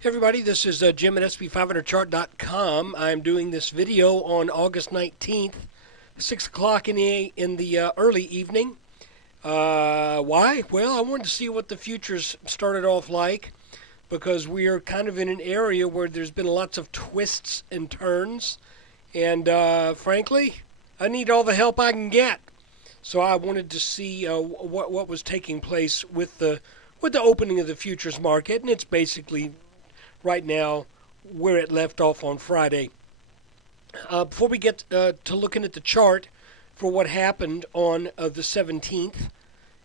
Hey everybody, this is Jim at SB500chart.com. I'm doing this video on August 19th, 6 o'clock in the early evening. Why? Well, I wanted to see what the futures started off like because we are kind of in an area where there's been lots of twists and turns. And frankly, I need all the help I can get. So I wanted to see what was taking place with the opening of the futures market, and it's basically right now where it left off on Friday. Before we get to looking at the chart for what happened on the 17th,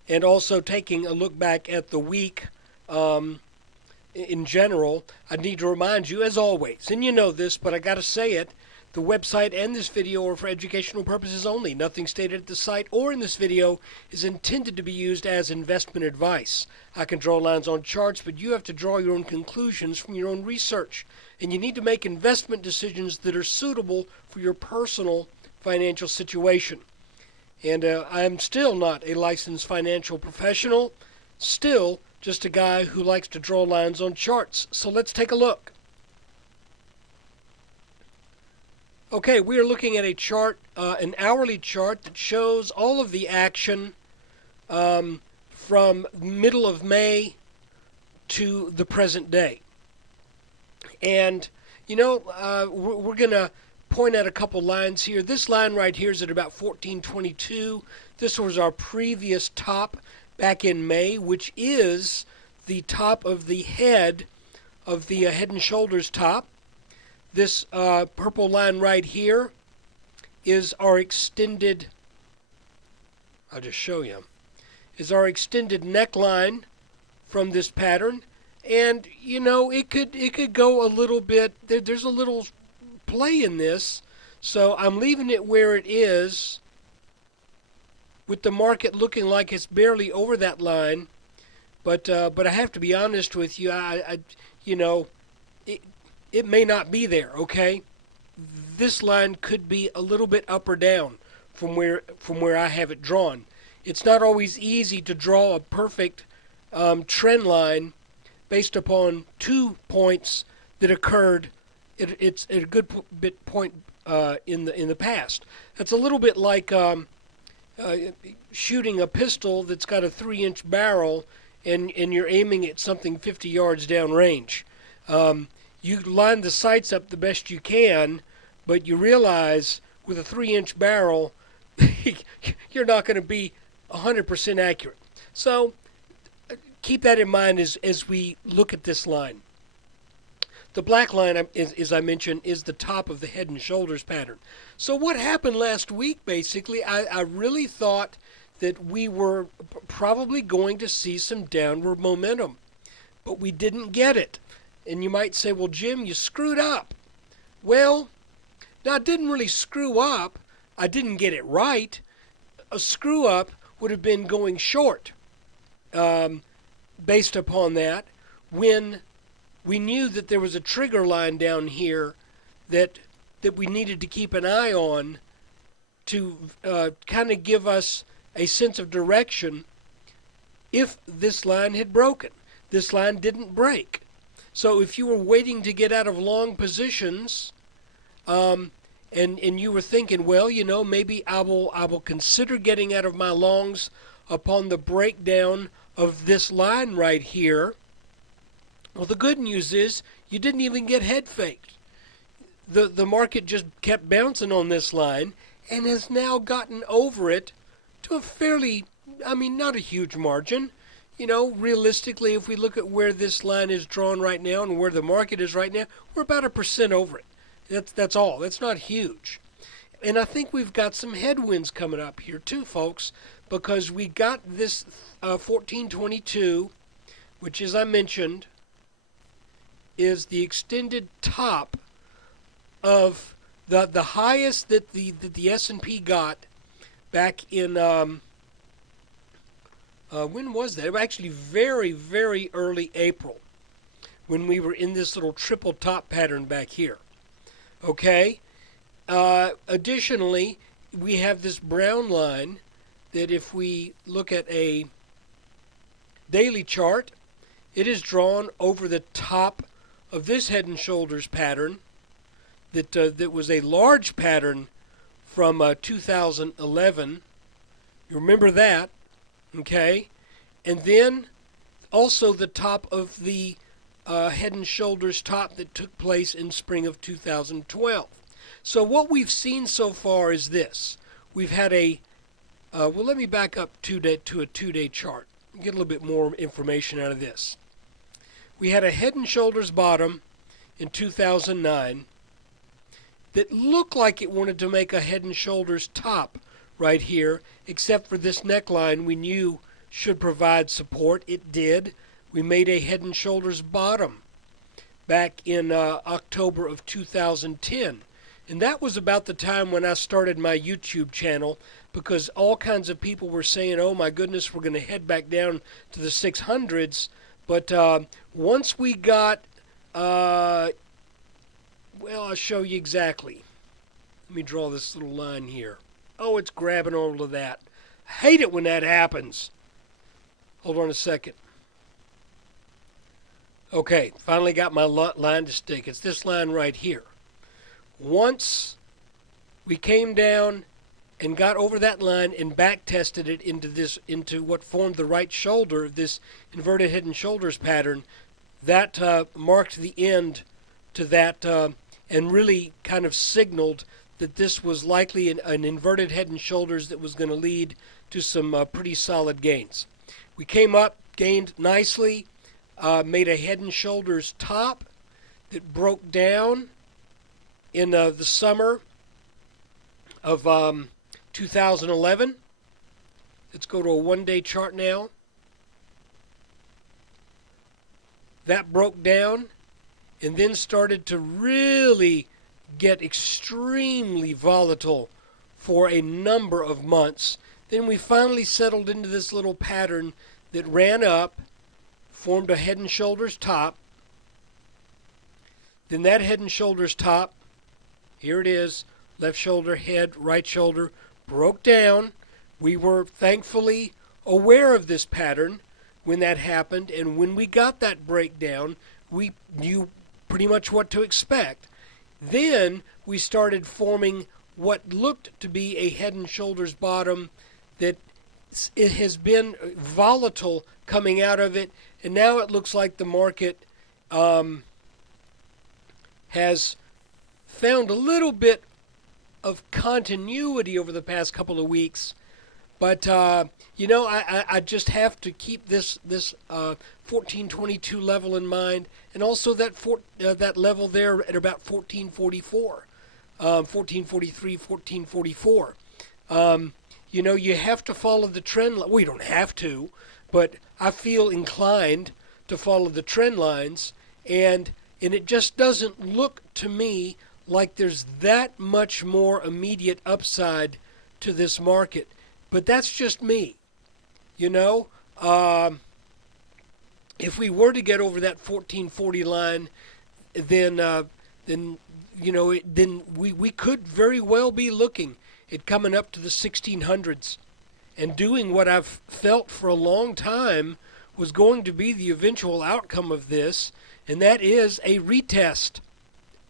and also taking a look back at the week in general, I need to remind you, as always, and you know this, but I got to say it, the website and this video are for educational purposes only. Nothing stated at the site or in this video is intended to be used as investment advice. I can draw lines on charts, but you have to draw your own conclusions from your own research. And you need to make investment decisions that are suitable for your personal financial situation. And I'm still not a licensed financial professional, still just a guy who likes to draw lines on charts. So let's take a look. Okay, we are looking at a chart, an hourly chart that shows all of the action from middle of May to the present day. And, you know, we're going to point out a couple lines here. This line right here is at about 1422. This was our previous top back in May, which is the top of the head Head and Shoulders top. This purple line right here is our extended, I'll just show you, is our extended neckline from this pattern. And, you know, it could go a little bit, there's a little play in this. So I'm leaving it where it is with the market looking like it's barely over that line. But I have to be honest with you, it may not be there, okay? This line could be a little bit up or down from where I have it drawn. It's not always easy to draw a perfect trend line based upon 2 points that occurred. It's at a good bit point in the past. That's a little bit like shooting a pistol that's got a 3-inch barrel and you're aiming at something 50 yards downrange. You line the sights up the best you can, but you realize with a 3-inch barrel, you're not going to be 100% accurate. So keep that in mind as we look at this line. The black line, as I mentioned, is the top of the Head and Shoulders pattern. So what happened last week, basically, I really thought that we were probably going to see some downward momentum, but we didn't get it. And you might say, well, Jim, you screwed up. Well, now I didn't really screw up. I didn't get it right. A screw up would have been going short based upon that when we knew that there was a trigger line down here that we needed to keep an eye on to kind of give us a sense of direction if this line had broken. This line didn't break. So if you were waiting to get out of long positions, and you were thinking, well, you know, maybe I will consider getting out of my longs upon the breakdown of this line right here. Well, the good news is you didn't even get head faked. The market just kept bouncing on this line and has now gotten over it to a fairly, not a huge margin. You know, realistically, if we look at where this line is drawn right now and where the market is right now, we're about 1% over it. That's all. That's not huge. And I think we've got some headwinds coming up here too, folks, because we got this 1422, which, as I mentioned, is the extended top of the highest that the S&P got back in when was that? It was actually very, very early April when we were in this little triple top pattern back here. Okay? Additionally, we have this brown line that if we look at a daily chart, it is drawn over the top of this Head and Shoulders pattern that was a large pattern from 2011. You remember that, okay? And then also the top of the Head and Shoulders top that took place in spring of 2012. So what we've seen so far is this. We've had a, well, let me back up to a 2-day chart and get a little bit more information out of this. We had a Head and Shoulders bottom in 2009 that looked like it wanted to make a Head and Shoulders top right here, except for this neckline we knew should provide support. It did. We made a Head and Shoulders bottom back in October of 2010. And that was about the time when I started my YouTube channel, because all kinds of people were saying, oh my goodness, we're going to head back down to the 600s. But once we got, well, I'll show you exactly. Let me draw this little line here. Oh, it's grabbing all of that. I hate it when that happens. Hold on a second. Okay, finally got my line to stick. It's this line right here. Once we came down and got over that line and back tested it into what formed the right shoulder of this inverted Head and Shoulders pattern, that marked the end to that and really kind of signaled that this was likely an inverted Head and Shoulders that was going to lead to some pretty solid gains. We came up, gained nicely, made a Head and Shoulders top that broke down in the summer of 2011. Let's go to a 1-day chart now. That broke down and then started to really get extremely volatile for a number of months. Then we finally settled into this little pattern that ran up, formed a Head and Shoulders top. Then that Head and Shoulders top, here it is, left shoulder, head, right shoulder, broke down. We were thankfully aware of this pattern when that happened, and when we got that breakdown, we knew pretty much what to expect. Then we started forming what looked to be a Head and Shoulders bottom that it has been volatile coming out of it, and now it looks like the market has found a little bit of continuity over the past couple of weeks. But, you know, I just have to keep this 1422 level in mind, and also that level there at about 1444, 1443, 1444. You know, you have to follow the trend. Well, you don't have to, but I feel inclined to follow the trend lines, and it just doesn't look to me like there's that much more immediate upside to this market. But that's just me, you know. If we were to get over that 1440 line, then you know, then we could very well be looking at coming up to the 1600s and doing what I've felt for a long time was going to be the eventual outcome of this, and that is a retest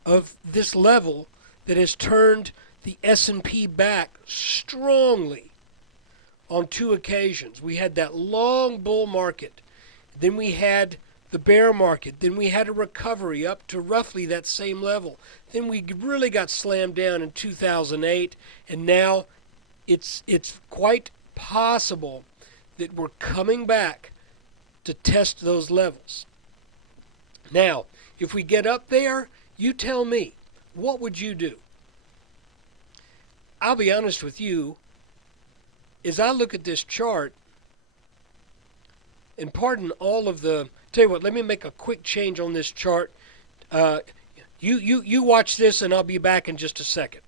of this level that has turned the S&P back strongly on 2 occasions. We had that long bull market, then we had the bear market, then we had a recovery up to roughly that same level, then we really got slammed down in 2008, and now it's quite possible that we're coming back to test those levels. Now, if we get up there, you tell me, what would you do? I'll be honest with you, as I look at this chart, and pardon all of the, tell you what, let me make a quick change on this chart. You watch this and I'll be back in just a second.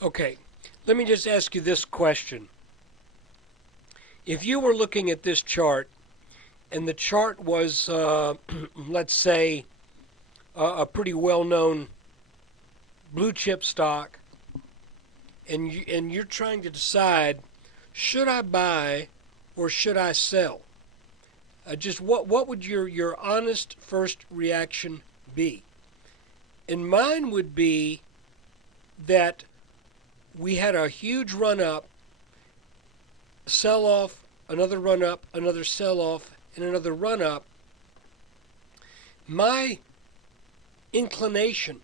Okay, let me just ask you this question. If you were looking at this chart and the chart was, let's say, a pretty well-known blue chip stock, and you're trying to decide, should I buy or should I sell? Just what would your honest first reaction be? And mine would be that we had a huge run up, sell off, another run up, another sell off, and another run up. My inclination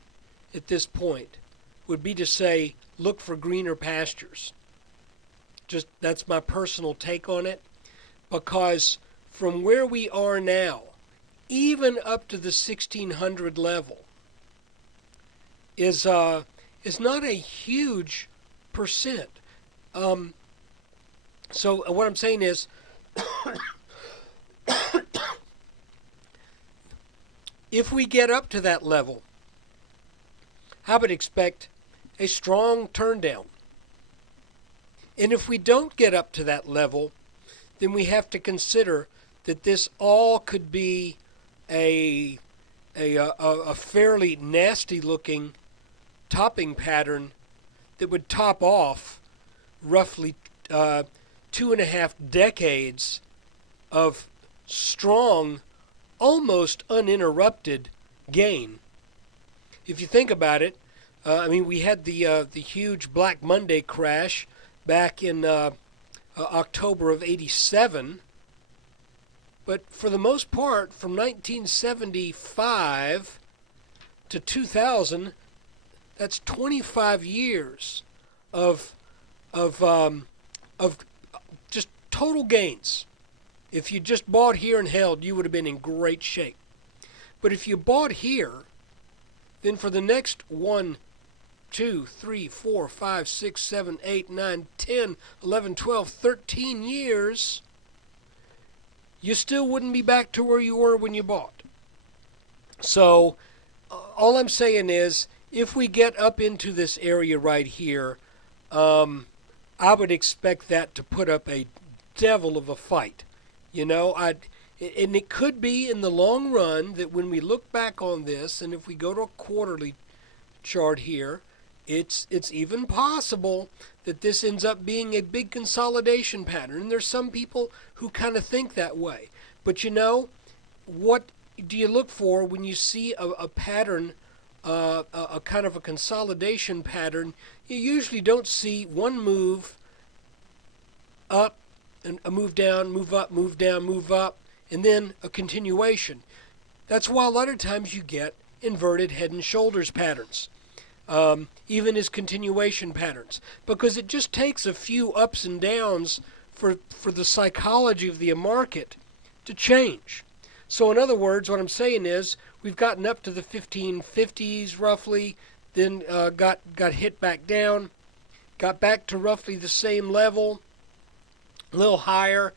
at this point would be to say, look for greener pastures. Just that's my personal take on it, because from where we are now, even up to the 1600 level, is not a huge percent. So what I'm saying is, if we get up to that level, I would expect a strong turn down. And if we don't get up to that level, then we have to consider that this all could be a fairly nasty looking topping pattern that would top off roughly 2.5 decades of strong, almost uninterrupted gain. If you think about it, we had the huge Black Monday crash back in October of '87, but for the most part, from 1975 to 2000, that's 25 years of just total gains. If you just bought here and held, you would have been in great shape. But if you bought here, then for the next 1, 2, 3, 4, 5, 6, 7, 8, 9, 10, 11, 12, 13 years, you still wouldn't be back to where you were when you bought. So all I'm saying is, if we get up into this area right here, I would expect that to put up a devil of a fight. And it could be in the long run that when we look back on this, and if we go to a quarterly chart here, it's even possible that this ends up being a big consolidation pattern. And there's some people who kind of think that way. But what do you look for when you see a pattern, a kind of a consolidation pattern? You usually don't see one move up and a move down, move up, move down, move up, and then a continuation. That's why a lot of times you get inverted head and shoulders patterns, even as continuation patterns, because it just takes a few ups and downs for the psychology of the market to change. So in other words, what I'm saying is we've gotten up to the 1550s roughly, then got hit back down, got back to roughly the same level, a little higher,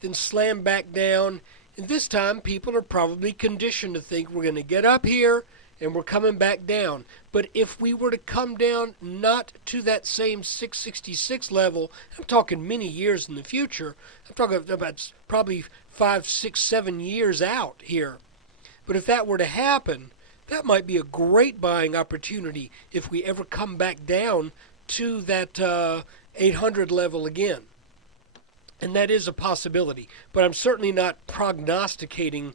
then slammed back down. And this time people are probably conditioned to think we're going to get up here and we're coming back down. But if we were to come down not to that same 666 level, I'm talking many years in the future, I'm talking about probably 5, 6, 7 years out here. But if that were to happen, that might be a great buying opportunity if we ever come back down to that 800 level again. And that is a possibility. But I'm certainly not prognosticating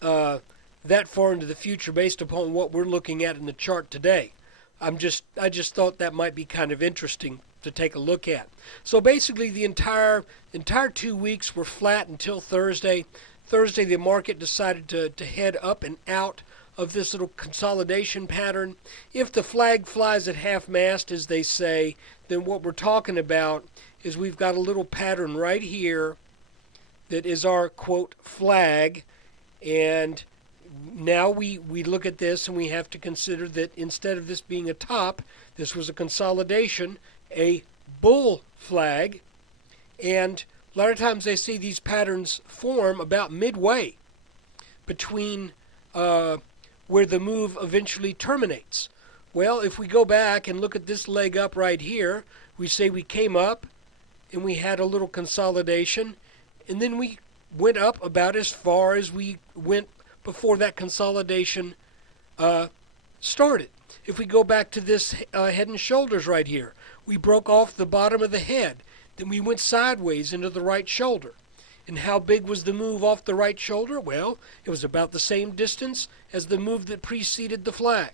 that far into the future based upon what we're looking at in the chart today. I just thought that might be kind of interesting to take a look at. So basically the entire 2 weeks were flat until Thursday. Thursday the market decided to head up and out of this little consolidation pattern. If the flag flies at half mast, as they say, then what we're talking about is we've got a little pattern right here that is our, quote, flag. And now we look at this and we have to consider that instead of this being a top, this was a consolidation, a bull flag. And a lot of times they see these patterns form about midway between where the move eventually terminates. Well, if we go back and look at this leg up right here, we say we came up and we had a little consolidation, and then we went up about as far as we went before that consolidation started. If we go back to this head and shoulders right here, we broke off the bottom of the head, then we went sideways into the right shoulder. And how big was the move off the right shoulder? Well, it was about the same distance as the move that preceded the flag.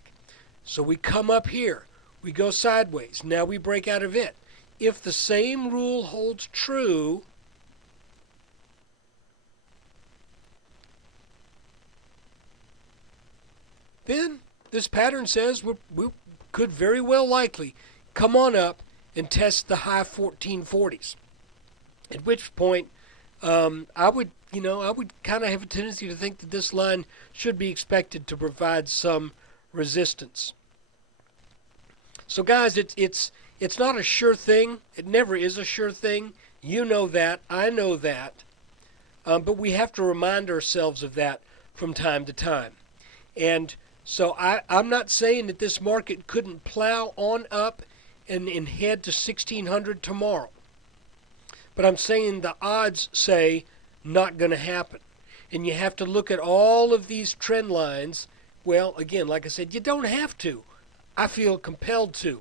So we come up here, we go sideways, now we break out of it. If the same rule holds true, then this pattern says we could very well likely come on up and test the high 1440s. At which point, I would kind of have a tendency to think that this line should be expected to provide some resistance. So guys, it's not a sure thing. It never is a sure thing. You know that. I know that. But we have to remind ourselves of that from time to time. And so I'm not saying that this market couldn't plow on up and head to 1600 tomorrow. But I'm saying the odds say not going to happen. And you have to look at all of these trend lines. Well, again, like I said, you don't have to. I feel compelled to.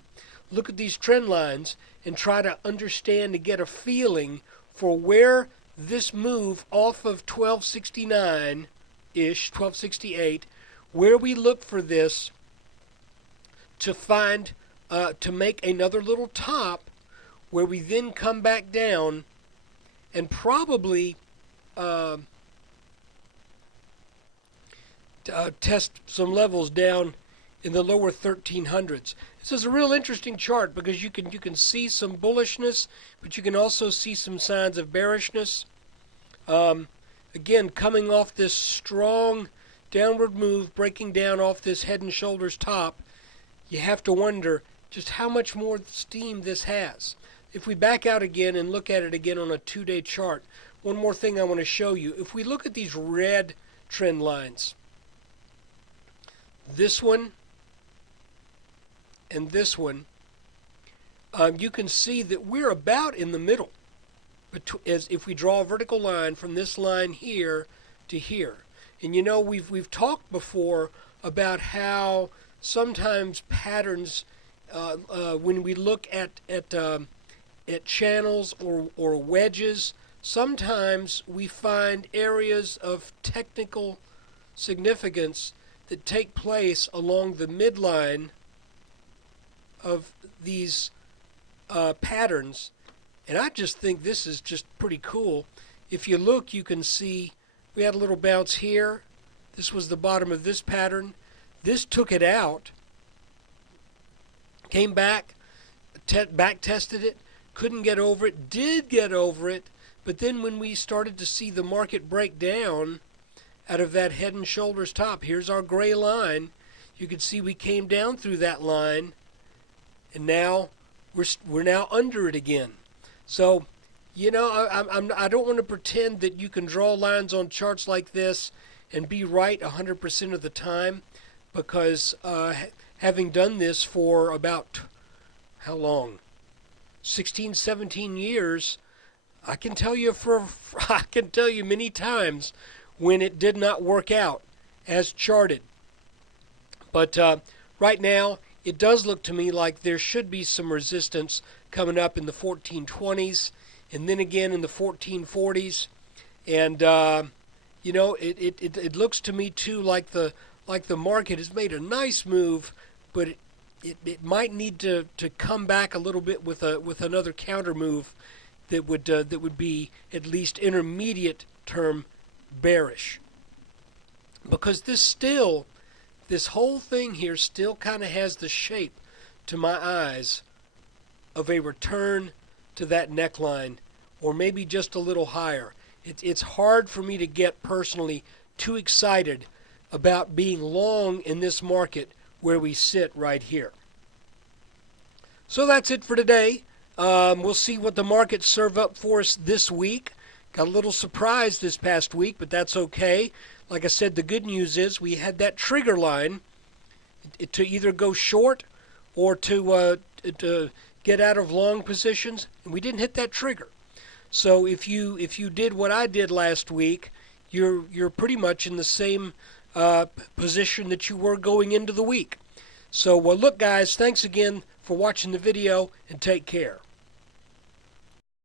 Look at these trend lines and try to understand and get a feeling for where this move off of 1269-ish, 1268, where we look for this to find, to make another little top where we then come back down and probably test some levels down in the lower 1300s. This is a real interesting chart because you can see some bullishness, but you can also see some signs of bearishness. Again, coming off this strong downward move, breaking down off this head and shoulders top, you have to wonder just how much more steam this has. If we back out again and look at it again on a 2-day chart, one more thing I want to show you. If we look at these red trend lines, this one and this one, you can see that we're about in the middle. As if we draw a vertical line from this line here to here. And you know, we've talked before about how sometimes patterns, when we look at channels or wedges, sometimes we find areas of technical significance that take place along the midline of these patterns. And I just think this is just pretty cool. If you look, you can see we had a little bounce here. This was the bottom of this pattern. This took it out, came back, back tested it, couldn't get over it, did get over it, but then when we started to see the market break down out of that head and shoulders top, here's our gray line. You can see we came down through that line, and now we're now under it again. So, you know, I don't want to pretend that you can draw lines on charts like this and be right 100% of the time, because having done this for about, how long? 16, 17 years, I can tell you many times when it did not work out as charted. But right now, it does look to me like there should be some resistance coming up in the 1420s and then again in the 1440s. And, you know, it looks to me, too, like the market has made a nice move, but it might need to come back a little bit with another counter move that would be at least intermediate term bearish. Because this whole thing here still kind of has the shape, to my eyes, of a return to that neckline, or maybe just a little higher. It's hard for me to get personally too excited about being long in this market where we sit right here. So that's it for today. We'll see what the markets serve up for us this week. Got a little surprise this past week, but that's okay. Like I said, the good news is we had that trigger line to either go short or to get out of long positions, and we didn't hit that trigger. So if you did what I did last week, you're pretty much in the same position that you were going into the week. So look, guys, thanks again for watching the video, and take care.